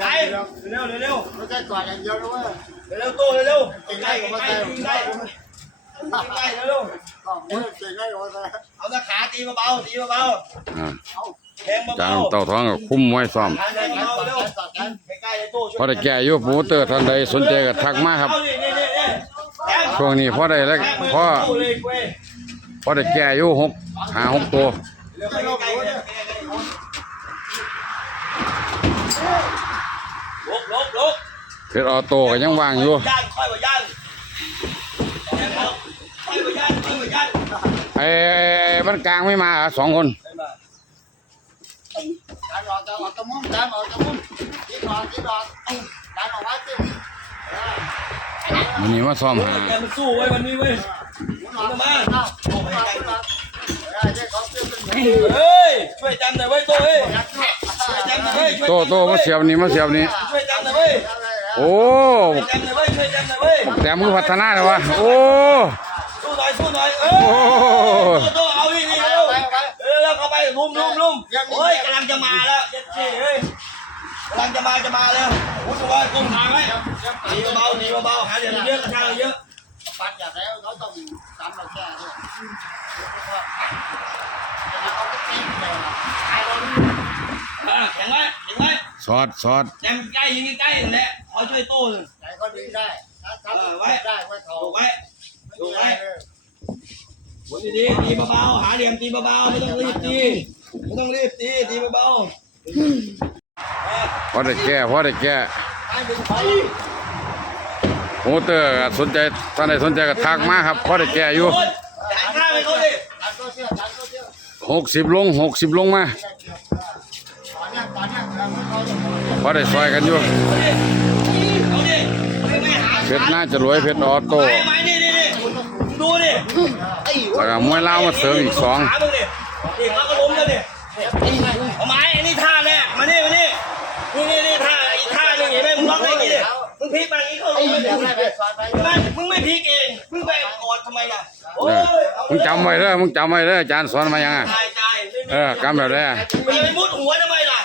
ไปเร็วเร็วเร็วไม่ใช่ก่อนอย่างเดียวนะเว้ยเร็วโตเร็วใกล้ใกล้ใกล้ใกล้ใกล้เร็วก็เมื่อเก่งให้โอ้ยไปเอาตะขาตีเบาๆตีเบาอ่าๆแทงจางเบาๆเต่าท้องก็คุ้มไว้ซ้อมแทงเบาๆเร็วใกล้ๆโตพอได้แก่อยู่โปรโมเตอร์ท่านใดสนใจก็ทักมาครับเอานี่นี่นี่แทงช่วงนี้พอได้แล้วพอเลยเว้ยพอได้แก่อยู่หกหาหกตัว เพชรออโต้ก็ยังว่างอยู่ย่างค่อยว่าย่างค่อยว่าย่างค่อยว่าย่างไอ้บ้านกลางไม่มาเหรอสองคนจานออกจานออกตะมุ้งจานออกตะมุ้งคิดออกคิดออกเอาจานออกไว้สิวันนี้มาซ้อมหาแกมันสู้ไว้วันนี้เว้ยหมุนออกมาเอาออกมาขึ้นมาได้ได้ของเพื่อนเป็นไงเฮ้ยช่วยจำหน่อยเว้ยโตเอ้ยช่วยจำหน่อยเว้ยโตโตมาเสียบนี่มาเสียบนี่ช่วยจำหน่อยเว้ย โอ้ช่วยจำหน่อยเว้ยช่วยจำหน่อยเว้ยแต่มือพัฒนาเลยวะโอ้สู้หน่อยสู้หน่อยเอโอ้อโตเอาดินี่เร็วเออแล้วเข้าไปลุมลุมลุมโอ้ยกำลังจะมาแล้วเจ็ดสี่เฮ้ยกำลังจะมาจะมาแล้วโอ้ยว่าก้มทางไว้ดีเบาๆดีเบาๆหาเดี๋ยวเยอะกระชากเยอะปัดอย่างแล้วเขาต้องจำเราแก้ด้วยเขาก็ตีเลยตายแล้วอ่าแข็งไว้แข็งไว้สอดสอดแจมใกล้ยิงใกล้ๆแหละ คอยช่วยโต้เลยใจก็ดีได้ถ้าทำได้ได้ไว้เขาถูกไว้ ถูกไว้ หมุนดีๆตีเบาๆหาเหลี่ยมตีเบาๆไม่ต้องรีบตีไม่ต้องรีบตีตีเบาๆพอได้แก่พอได้แก่ให้ดึงไปโปรโมเตอร์ก็สนใจท่านใดสนใจก็ทักมาครับพอได้แก่อยู่จ่ายค่าไปเขาดิจานก็เชื่อจานก็เชื่อหกสิบลงหกสิบลงมาตอนนี้ตอนนี้เขาจะพอได้ซอยกันอยู่เอาดิไม่ไม่หา เพชรน่าจะรวยเพชรออโต้ไม่ไม่นี่นี่นี่ดูดิแล้วก็มวยล่ามาเสริมอีกสองขามึงดิดิเขาก็ล้มแล้วดิเอาไม้ไอ้นี่ท่าแรกมานี่มานี่นี่นี่นี่ท่าอีกท่าหนึ่งเห็นไหมมึงล็อกได้กี่ดิมึงพลิกมาอย่างนี้เขาล้มเลยดิไม่มึงไม่พลิกเองมึงไปกอดทำไมล่ะมึงจำไว้เด้อมึงจำไว้เด้ออาจารย์สอนมายังอะตายตาเออกำแบบนี้มึงไปมุดหัวทำไมล่ะ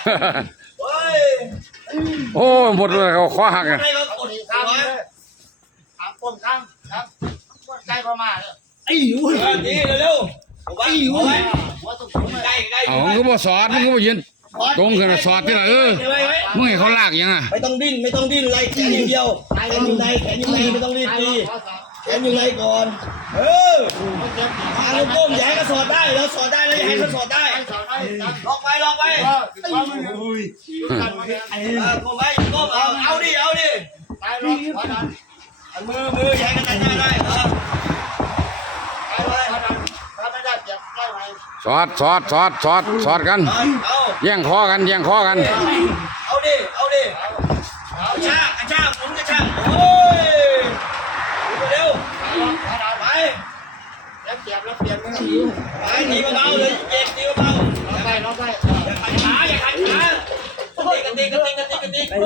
เฮ้ยโอ้หมดเลยเขาคอหักอะให้าหัวเลย ถามก้มข้ามครับใกล้ประมาณเลยเออดีเร็วๆเอาไว้เอาไว้หัวต้องสูงเลยใกล้ใกล้เอามึงก็บ่สอดมึงก็บ่ยืนตรงขึ้นมาสอดที่ละเออไว้ไว้มึงให้เขาลากยังอะไม่ต้องดิ้นไม่ต้องดิ้นไล่แขนอย่างเดียวแขนอยู่ในแขนอยู่ในไม่ต้องรีบตีแขนอยู่ในก่อนเออขาลูกก้มอย่าให้เขาสอดได้เราสอดได้แล้วอย่าให้เขาสอดได้ล็อกไว้ล็อกไว้เออก้มไว้ก้มเอาเอาดิเอาดิ มือมือย่าให้กันได้ได้เออไปไว้สอดสอดสอดสอดสอดกัน เอาเอาแย่งคอกัน แย่งคอกัน เอาดิเอาดิกระชากกระชากหมุนกระชากโอ้ยเร็วไปไปทีเบาๆเลยเจ็บทีเบาๆอย่าขัดขาอย่าขัดขาตีกันตีกันตีกันตีกันตีกัน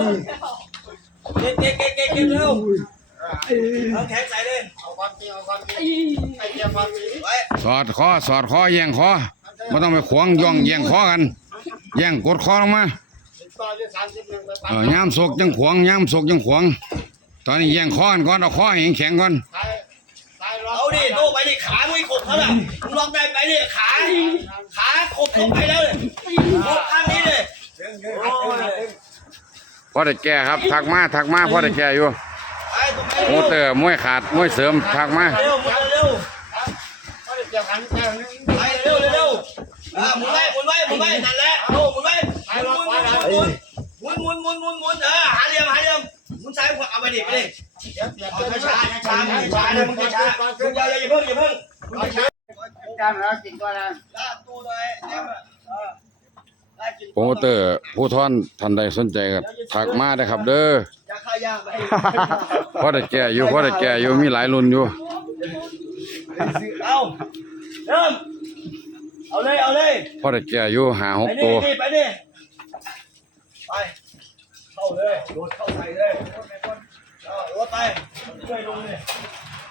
เก็บเก็บเก็บเก็บเร็ว เอาแขนใส่เลยไว้สอดคอสอดคอแย่งคอไม่ต้องไปขวางย่องแย่งคอกัน แย่งกดคอลงมาเออย่ามศกจังขวางย่ามศกจังขวางตอนนี้แย่งคอกันก่อนเอาคอให้แข็งๆก่อนเอาดิโตไปดิขาไม่ขบเขาล่ะมึงลองได้ไปดิขาขาขบลงไปแล้วเลยขบข้างนี้เลยโอ้ยพอได้แก่ครับทักมาทักมาพอได้แก่อยู่ไปตรงไหน โมเตอร์มวยขาดมวยเสริมทักมา เร็วหมุนเร็วไปเร็วเร็วอ่าหมุนไว้หมุนไว้หมุนไว้นั่นแหละโอ้หมุนไว้หมุนหมุนหมุนหมุนหมุนหมุนหมุนหมุนเออหาเหลี่ยมหาเหลี่ยมหมุนซ้ายขวาเอาไปดิไปดิเอาช้าช้าช้าช้านะมึงช้ามึงอย่าอย่าเพิ่งอย่าเพิ่งลากตู้เลยเนี่ยเออลากกินโปรโมเตอร์ผู้ทอนท่านใดสนใจก็ทักมาได้ครับเด้อ อย่าข้าย่างไปพอได้แก่อยู่พอได้แก่อยู่มีหลายรุ่นอยู่ เอาเริ่มเอาเลยเอาเลยพอได้แก่อยู่หาหไปกดิตัวไปดิไปเข้าเลยโดดเข้าใส่เลยเอารถไปช่วยลุงเลย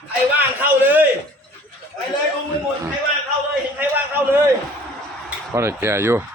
ใครว่างเข้าเลยไปเลยลุงไปหมดใครว่างเข้าเลยเห็นใครว่างเข้าเลย พอได้แก่อยู่เ